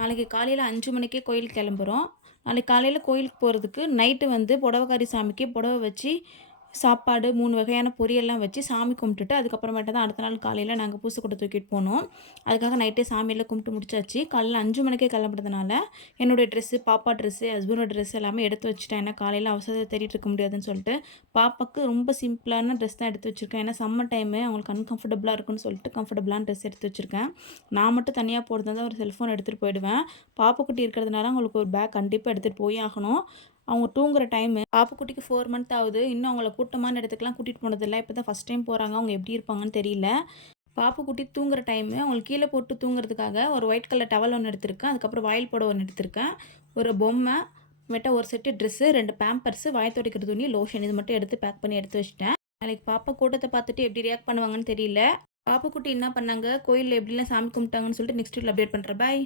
நாளைக்கு காலையில் 5 மணிக்கே கோயிலுக்கு கிளம்புறோம். நாளைக்கு காலையில் கோயிலுக்கு போகிறதுக்கு நைட்டு வந்து புடவக்காரி சாமிக்கு புடவ வச்சு சாப்பாடு 3 வகையான பொரியல்லாம் வச்சு சாமி கும்பிட்டுட்டு அதுக்கப்புறமேட்டு தான் அடுத்த நாள் காலையில் நாங்கள் பூசை தூக்கிட்டு போனோம். அதுக்காக நைட்டே சாமியெல்லாம் கும்பிட்டு முடிச்சாச்சு. காலையில் 5 மணிக்கே கிளம்புறதுனால என்னுடைய ட்ரெஸ்ஸு, பாப்பா ட்ரெஸ்ஸு, ஹஸ்பண்டோட ட்ரெஸ் எல்லாமே எடுத்து வச்சுட்டேன். ஏன்னா காலையில் அவசரத்தை தேடிட்டு இருக்க முடியாதுன்னு சொல்லிட்டு பாப்பாவுக்கு ரொம்ப சிம்பிளான ட்ரெஸ் தான் எடுத்து வச்சுருக்கேன். ஏன்னா சம்மர் டைமு அவங்களுக்கு அன்கம்ஃபர்டபுளாக இருக்குன்னு சொல்லிட்டு கம்ஃபர்டபுளான ட்ரெஸ் எடுத்து வச்சுருக்கேன். நான் மட்டும் தனியாக போகிறதா தான் ஒரு செல்ஃபோன் எடுத்துகிட்டு போயிடுவேன். பாப்புக்குட்டி இருக்கிறதுனால அவங்களுக்கு ஒரு பேக் கண்டிப்பாக எடுத்துகிட்டு போய் ஆகணும். அவங்க தூங்குற டைமு பாப்புக்குட்டிக்கு 4 மந்த் ஆகுது. இன்னும் அவங்கள கூட்டமான இடத்துக்குலாம் கூட்டிகிட்டு போனதில்ல. இப்போ தான் ஃபஸ்ட் டைம் போகிறாங்க. அவங்க எப்படி இருப்பாங்கன்னு தெரியல. பாப்புக்குட்டி தூங்குற டைமு அவங்களுக்கு கீழே போட்டு தூங்குறதுக்காக ஒரு ஒயிட் கலர் டவல் ஒன்று எடுத்திருக்கேன். அதுக்கப்புறம் வாயில் புடவை ஒன்று எடுத்திருக்கேன். ஒரு பொம்மை, அப்புறமேட்டா ஒரு செட்டு ட்ரெஸ்ஸு, 2 பேம்பர்ஸு, வாய் துடைக்கிற துணி, லோஷன் இது மட்டும் எடுத்து பேக் பண்ணி எடுத்து வச்சுட்டேன். நாளைக்கு பாப்பா கூட்டத்தை பார்த்துட்டு எப்படி ரியாக்ட் பண்ணுவாங்கன்னு தெரியல. பாப்புக்குட்டி என்ன பண்ணாங்க, கோயிலில் எப்படிலாம் சாமி கும்பிட்டாங்கன்னு சொல்லிட்டு நெக்ஸ்ட் வீடியோவில் அப்டேட் பண்ணுறேன். பாய்.